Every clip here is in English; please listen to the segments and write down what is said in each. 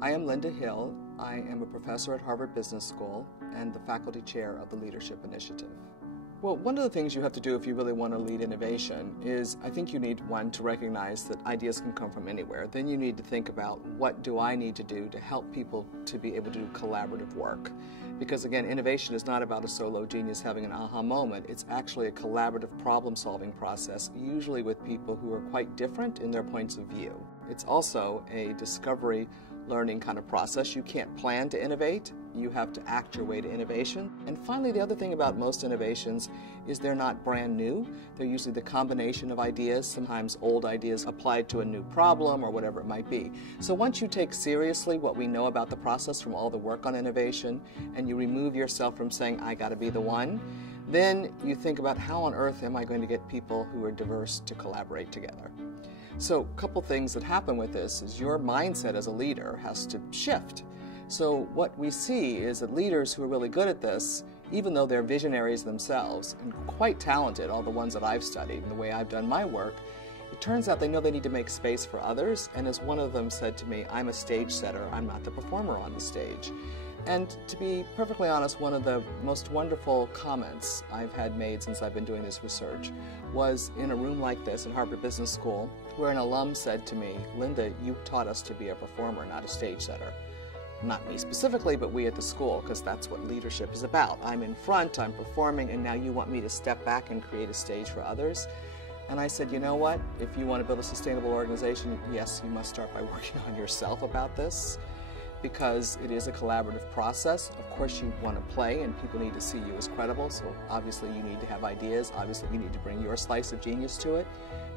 I am Linda Hill. I am a professor at Harvard Business School and the faculty chair of the Leadership Initiative. Well, one of the things you have to do if you really want to lead innovation is, I think you need, one, to recognize that ideas can come from anywhere. Then you need to think about, what do I need to do to help people to be able to do collaborative work? Because again, innovation is not about a solo genius having an aha moment. It's actually a collaborative problem-solving process, usually with people who are quite different in their points of view. It's also a discovery learning kind of process. You can't plan to innovate. You have to act your way to innovation. And finally, the other thing about most innovations is they're not brand new. They're usually the combination of ideas, sometimes old ideas applied to a new problem or whatever it might be. So once you take seriously what we know about the process from all the work on innovation, and you remove yourself from saying, I gotta be the one, then you think about, how on earth am I going to get people who are diverse to collaborate together? So a couple things that happen with this is your mindset as a leader has to shift. So what we see is that leaders who are really good at this, even though they're visionaries themselves and quite talented, all the ones that I've studied and the way I've done my work, it turns out they know they need to make space for others. And as one of them said to me, I'm a stage setter, I'm not the performer on the stage. And to be perfectly honest, one of the most wonderful comments I've had made since I've been doing this research was in a room like this at Harvard Business School, where an alum said to me, Linda, you taught us to be a performer, not a stage setter. Not me specifically, but we at the school, because that's what leadership is about. I'm in front, I'm performing, and now you want me to step back and create a stage for others. And I said, you know what? If you want to build a sustainable organization, yes, you must start by working on yourself about this, because it is a collaborative process. Of course you want to play and people need to see you as credible, so obviously you need to have ideas, obviously you need to bring your slice of genius to it.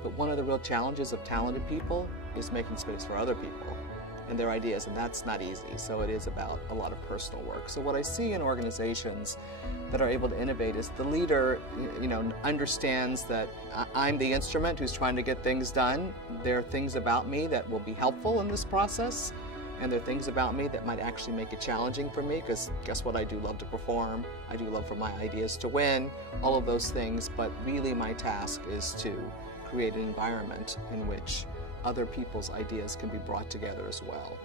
But one of the real challenges of talented people is making space for other people and their ideas, and that's not easy. So it is about a lot of personal work. So what I see in organizations that are able to innovate is the leader, understands that I'm the instrument who's trying to get things done. There are things about me that will be helpful in this process, and there are things about me that might actually make it challenging for me, because guess what? I do love to perform. I do love for my ideas to win, all of those things. But really my task is to create an environment in which other people's ideas can be brought together as well.